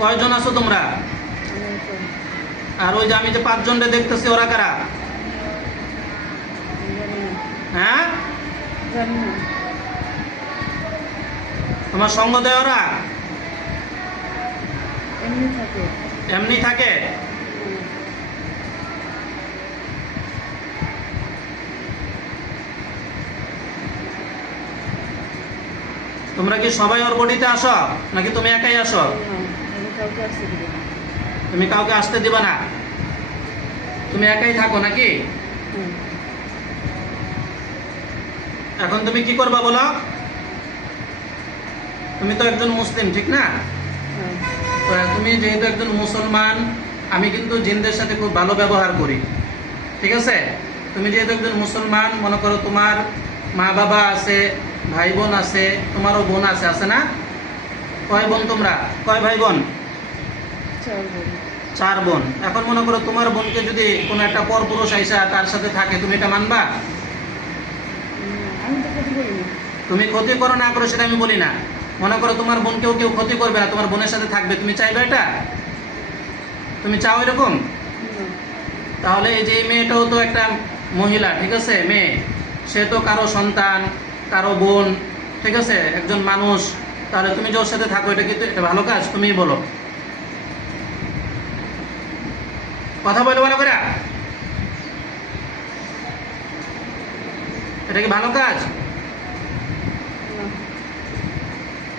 কয়জন আছো তোমরা? আর ওই যে আমি যে 5 জনরে দেখতেছি ওরা কারা? হ্যাঁ, তোমার সঙ্গ দেয় ওরা? এমনি থাকে? তোমরা কি সবাই ওর বডিতে আসো নাকি তুমি একাই আসো? তুমি কাউকে আসতে দিবা না, তুমি একাই থাকো নাকি? এখন তুমি কি করবা বলো? তুমি তো একজন মুসলিম, ঠিক না? তো তুমি যেহেতু একজন মুসলমান, আমি কিন্তু জিনদের সাথে খুব ভালো ব্যবহার করি, ঠিক আছে? তুমি যেহেতু একজন মুসলমান, মনে করো তোমার মা বাবা আছে, ভাই বোন আছে, তোমারও বোন আছে না? কয় বোন তোমরা? কয় ভাই বোন? 4 বোন। এখন মনে করো তোমার বোনকে যদি কোনো একটা পরপুরুষ আইসা তার সাথে থাকে, তুমি এটা মানবা? তুমি ক্ষতি করো না করো সেটা আমি বলি না, মনে করো তোমার বোনকেও কেউ ক্ষতি করবে না, তোমার বোনের সাথে থাকবে, তুমি চাইবে এটা? তুমি চাও এরকম? তাহলে এই যে এই মেয়েটাও তো একটা মহিলা, ঠিক আছে? মেয়ে, সে তো কারো সন্তান, কারো বোন, ঠিক আছে? একজন মানুষ। তাহলে তুমি যে ওর সাথে থাকো, এটা কিন্তু এটা ভালো কাজ? তুমিই বলো, কথা বলো ভালো করে। এটা কি ভালো কাজ?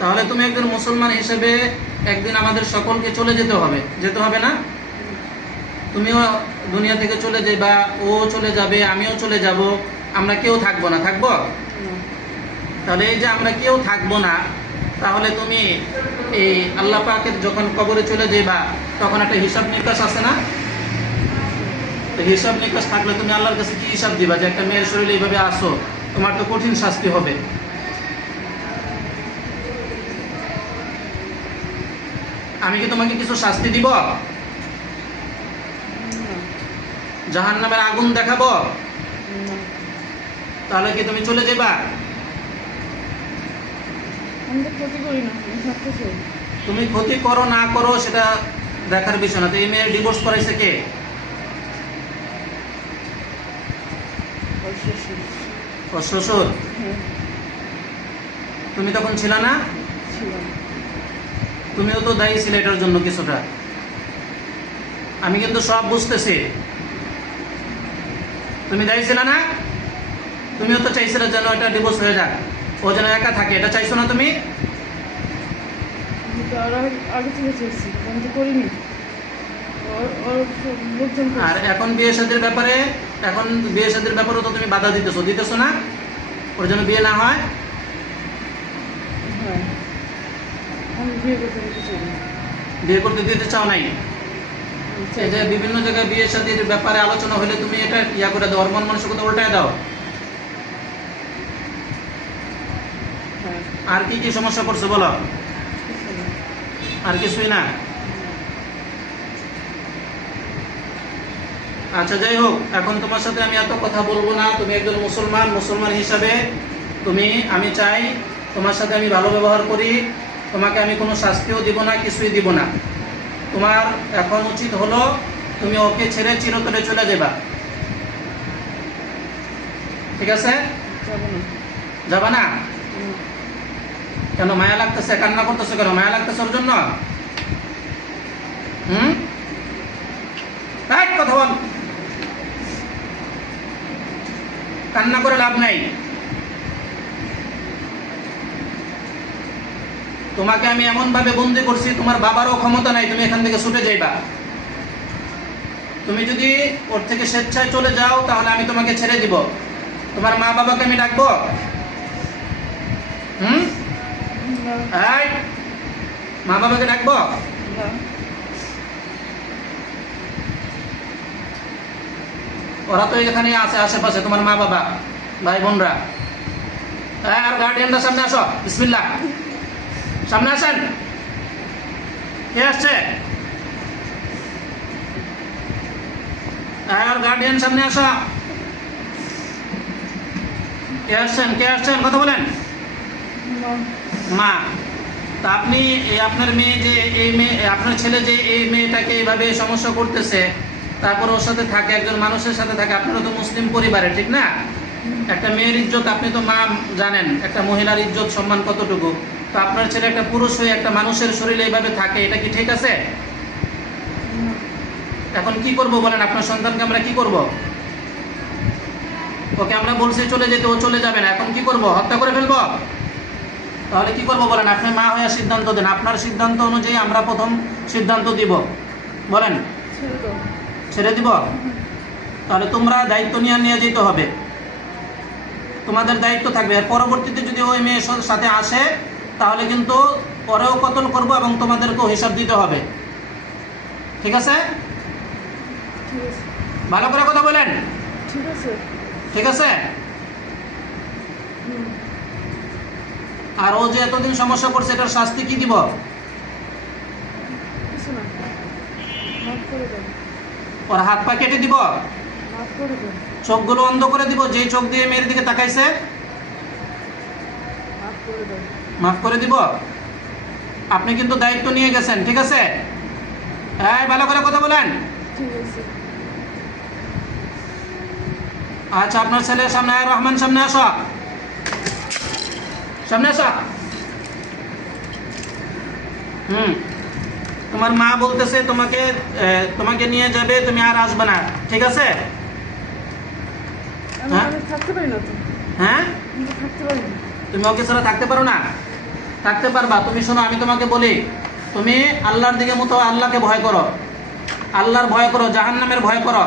তাহলে তুমি একজন মুসলমান হিসেবে একদিন আমাদের সকলকে চলে যেতে হবে না? তুমিও দুনিয়া থেকে চলে যাবা, ও চলে যাবে, আমিও চলে যাব, আমরা কেউ থাকবো না, থাকবো? তাহলে এই যে আমরা কেউ থাকবো না, তাহলে তুমি এই আল্লাহ পাকের যখন কবরে চলে যাবা, তখন একটা হিসাব নিকাশ আছে না? তো হিসাব নিকাশ থাকলে তুমি আল্লাহর কাছে কি হিসাব দিবা যে একটা মেয়ের শরীরে এইভাবে আসো, তোমার তো কঠিন শাস্তি হবে। আমি কি তোমাকে কিছু শাস্তি দিব? জাহান্নামের আগুন দেখাবো? তাহলে কি তুমি চলে যাবা? তুমি ক্ষতি করো না করো সেটা দেখার বিষয় না। তো এই মেয়ের ডিভোর্স করাইছে কে? ওর শ্বশুর। তুমি তখন ছিল না? তুমিও তো দায়ী ছিলে এটার জন্য কিছুটা। আমি কিন্তু সব বুঝতেছি। তুমি দায়ী ছিল না? তুমিও তো চাইছিলে যেন এটা ডিভোর্স হয়ে যাক, ও যেন একা থাকে, এটা চাইছো না তুমি? আর এখন বিয়ে শাদীর ব্যাপারেও তো তুমি বাধা দিতেছো না, ওর জন্য বিয়ে না হয়? বিয়ে করতে দিতে চাও নাই? এই যে বিভিন্ন জায়গায় বিয়ে শাদীর ব্যাপারে আলোচনা হলে তুমি এটা ইয়া করে দাও, মন মানসিকতা উল্টায় দাও। আর কি কি সমস্যা করছো বলো? আর কিছুই না? আচ্ছা, যাই হোক, এখন তোমার সাথে আমি এত কথা বলবো না। তুমি একজন মুসলমান হিসাবে আমি চাই তোমার সাথে আমি ভালো ব্যবহার করি, তোমাকে আমি কোনো শাস্তিও দিব না, কিছুই দিব না। তোমার এখন উচিত হলো তুমি ওকে ছেড়ে চিরতরে চলে যাবা, ঠিক আছে? যাবা না? কেন মায়া লাগতেছে? কান্না করতেছো কেন? মায়া লাগতেছে ওর জন্য? কথা বল, কান্না করে লাভ নাই। তোমাকে আমি এমন ভাবে বন্দি করছি, তোমার বাবারও ক্ষমতা নাই তুমি এখান থেকে ছুটে যাইবা। তুমি যদি ওর থেকে স্বেচ্ছায় চলে যাও, তাহলে আমি তোমাকে ছেড়ে দিব। তোমার মা বাবাকে আমি ডাকবো? মা বাবাকে ডাকবো? ওরা তো এখানে আছে আশেপাশে, তোমার মা বাবা, ভাই বোনরা। আর গার্ডিয়ানরা সামনে আসো, বিসমিল্লাহ, সামনে আসেন। কে আসছে? আর গার্ডিয়ান সামনে আসো। কে আসছেন কথা বলেন। মা। তা আপনি আপনার মেয়ে যে এই মেয়ে, আপনার ছেলে যে এই মেয়েটাকে এইভাবে সমস্যা করতেছে, তারপর ওর সাথে থাকে, একজন মানুষের সাথে থাকে, আপনারও তো মুসলিম পরিবারে, ঠিক না? একটা মেয়ের ইজ্জত, আপনি তো মা জানেন একটা মহিলার ইজ্জত সম্মান কতটুকু। তো আপনার ছেলে একটা পুরুষ হয়ে একটা মানুষের শরীরে এইভাবে থাকে, এটা কি ঠিক আছে? এখন কি করব বলেন? আপনার সন্তানকে আমরা কি করব? ওকে আমরা বলছি চলে যেতে, ও চলে যাবে না, এখন কি করব? হত্যা করে ফেলবো? তাহলে কি করব বলেন? আপনি মা হয়ে সিদ্ধান্ত দেন, আপনার সিদ্ধান্ত অনুযায়ী আমরা প্রথম সিদ্ধান্ত দিব, বলেন। ছেড়ে দিব? তাহলে তোমরা দায়িত্ব নিয়ে যেতে হবে, তোমাদের দায়িত্ব থাকবে। আর পরবর্তীতে যদি ওই মেয়ের সাথে আসে তাহলে কিন্তু পরেও কতল করব এবং তোমাদেরকেও হিসাব দিতে হবে, ঠিক আছে? ভালো করে কথা বলেন, ঠিক আছে? ঠিক আছে? আর ও যে এতদিন সমস্যা করছে, এটার শাস্তি কি দিব? কিছু না, মাফ করে দেন, ওর হাত পা কেটে দিব, মাফ করে দেন, চোখগুলো অন্ধ করে দিব, যেই চোখ দিয়ে মেয়ের দিকে তাকাইছে মাফ করে দেন। মাফ করে দিব। আপনি কিন্তু দায়িত্ব নিয়ে গেছেন, ঠিক আছে? হ্যাঁ, ভালো করে কথা বলেন। ঠিক আছে। আচ্ছা, আপনার ছেলে সামনে আয়, রহমান সামনে আসো, সামনে আসো। তোমার মা বলতেছে তোমাকে তোমাকে নিয়ে যাবে, তুমি আর আসবে না, ঠিক আছে? হ্যাঁ? আমি থাকতে পারি না তো। হ্যাঁ, আমি তো থাকতে পারি না। তুমি ওকে ছাড়া থাকতে পারো না? থাকতে পারবা। তুমি শোনো, আমি তোমাকে বলি, তুমি আল্লাহর দিকে মতো আল্লাহকে ভয় করো, আল্লাহর ভয় করো, জাহান্নামের ভয় করো।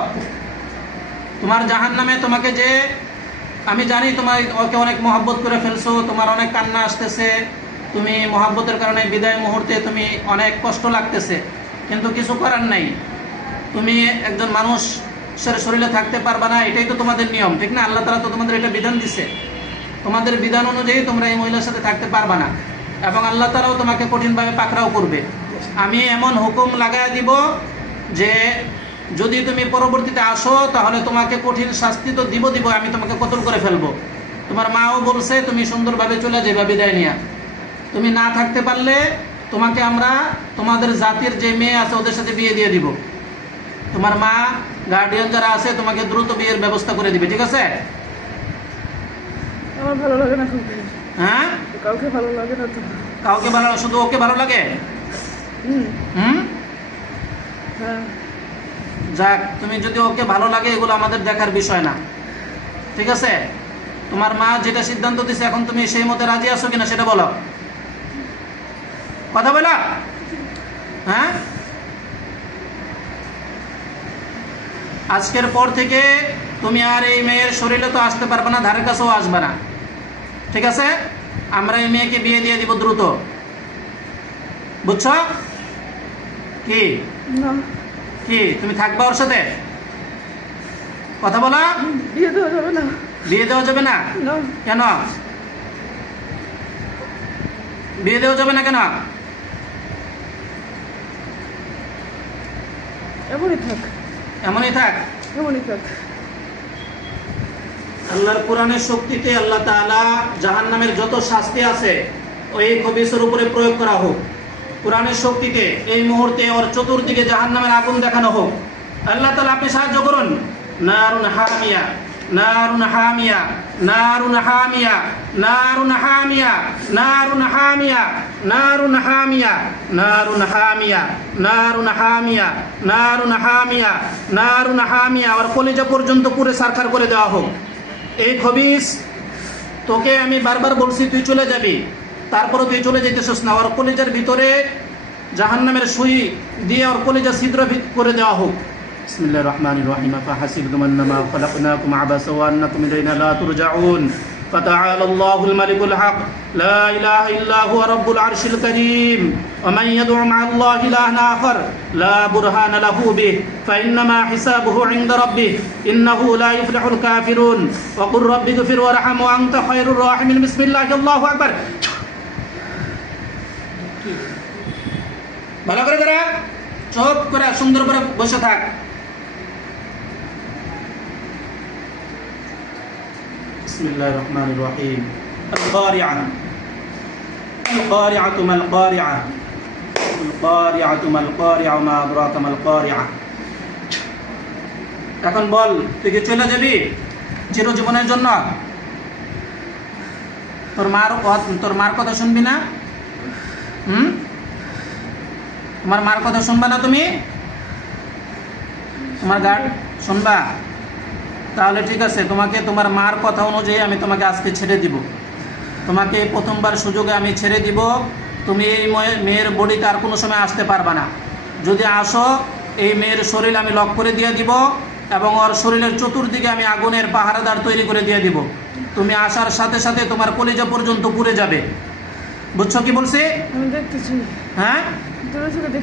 তোমার জাহান্নামে তোমাকে যে, আমি জানি তোমার ওকে অনেক মহব্বত করে ফেলছো, তোমার অনেক কান্না আসতেছে, তুমি মহব্বতের কারণে বিদায় মুহূর্তে তুমি অনেক কষ্ট লাগতেছে, কিন্তু কিছু করার নাই। তুমি একজন মানুষের শরীরে থাকতে পারবা না, এটাই তো তোমাদের নিয়ম, ঠিক না? আল্লাহ তাআলা তো তোমাদের এটা বিধান দিছে, তোমাদের বিধান অনুযায়ী তোমরা এই মহিলার সাথে থাকতে পারবা না, এবং আল্লাহ তাআলাও তোমাকে কঠিনভাবে পাকড়াও করবে। আমি এমন হুকুম লাগায় দিব যে যদি তুমি পরবর্তীতে আসো তাহলে তোমাকে কঠিন শাস্তি তো দিব, আমি তোমাকে কতল করে ফেলবো। তোমার মাও বলছে তুমি সুন্দরভাবে চলে যাবে বিদায় নিয়ে। তুমি না থাকতে পারলে তোমাকে আমরা তোমাদের জাতির যে মেয়ে আছে ওদের সাথে বিয়ে দিয়ে দিব। তোমার মা, গার্ডিয়ান যারা আছে তোমাকে দ্রুত বিয়ের ব্যবস্থা করে দিবে, ঠিক আছে? আমার ভালো লাগে না কাউকে। হ্যাঁ, কাউকে ভালো লাগে না তো। কাউকে ভালো, শুধু ওকে ভালো লাগে? হ্যাঁ। যাক, তুমি যদি ওকে ভালো লাগে এগুলো আমাদের দেখার বিষয় না, ঠিক আছে? তোমার মা যেটা সিদ্ধান্ত দিছে এখন তুমি সেই মতে রাজি আছো কিনা সেটা বলো, কথা বলো। হ্যাঁ, আজকের পর থেকে তুমি আর এই মেয়ের শরীরে তো আসতে পারবে না, ধারে কাছেও আসবে না, ঠিক আছে? আমরা এই মেয়েকে বিয়ে দিয়ে দিব দ্রুত, বুঝছো? কি না, কি তুমি থাকবে ওর সাথে? কথা বলো। বিয়ে দেওয়া যাবে না। বিয়ে দেওয়া যাবে না? না, কেন বিয়ে দেওয়া যাবে না? কেন? এমনই থাক, এমনই থাক। এমনই থাক। আল্লাহর কোরআনের শক্তিতে আল্লাহ তাআলা জাহান্নামের যত শাস্তি আছে ওই খবিসের উপরে প্রয়োগ করা হোক। কোরআনের শক্তিতে এই মুহূর্তে ওর চতুর্দিকে জাহান্নামের আগুন দেখানো হোক। আল্লাহ তাআলা আপনি সাহায্য করুন। নারুন হামিয়া, নারুন হামিয়া, নারুন হামিয়া, নারুন হামিয়া, নারুন হামিয়া, নারুন হামিয়া, নারুন হামিয়া, নারুন হামিয়া, নারুন হামিয়া, নারুন হামিয়া। আর কলিজা পর্যন্ত পুরো সারখার করে দেওয়া হোক। এই খবিস, তোকে আমি বারবার বলছি তুই চলে যাবি, তারপরও তুই চলে যেতেছিস না। ওর কলিজার ভিতরে জাহান্নামের সুই দিয়ে ওর কলিজা ছিদ্র করে দেওয়া হোক। বিসমিল্লাহির রহমানির রহিম। ফাহাসিবতুম আন্নামা খালাকনাকুম আবাসা ওয়া আন্নাকুম ইলাইনা লা তুরজাউন। فتعالى الله الملك الحق لا إله إلا هو رب العرش الكريم. ومن يدع مع الله إلها آخر لا برهان له به فإنما حسابه عند ربه إنه لا يفلح الكافرون. وقل رب اغفر وارحم وأنت خير الراحمين. بسم الله الله أكبر. ভালো করে করে চুপ করে সুন্দর করে বসে থাক। বিসমিল্লাহির রহমানির রহিম। আল-কারিআহ। القارعة ما القارعة القارعة ما القارعة ما أدراك ما القارعة এখন বল তুই কি চলে যাবি চিরজীবনের জন্য? তোর মার কথা শুনবি না? তোমার মার কথা শুনবা না তুমি? তোমার গার্ড শুনবা? তাহলে ঠিক আছে, তোমাকে তোমার মার কথা অনুযায়ী আমি তোমাকে আজকে ছেড়ে দিব। তোমাকে এই প্রথমবার সুযোগে আমি ছেড়ে দিব। তুমি এই মেয়ের বডিতে আর কোনো সময় আসতে পারবা না। যদি আসো, এই মেয়ের শরীর আমি লক করে দিয়ে দিব এবং ওর শরীরের চতুর্দিকে আমি আগুনের পাহারাদার তৈরি করে দিয়ে দিব। তুমি আসার সাথে সাথে তোমার কলিজা পর্যন্ত পুড়ে যাবে। বুঝছো কি বলছি? আমি দেখতেছি, হ্যাঁ, দূরে থেকে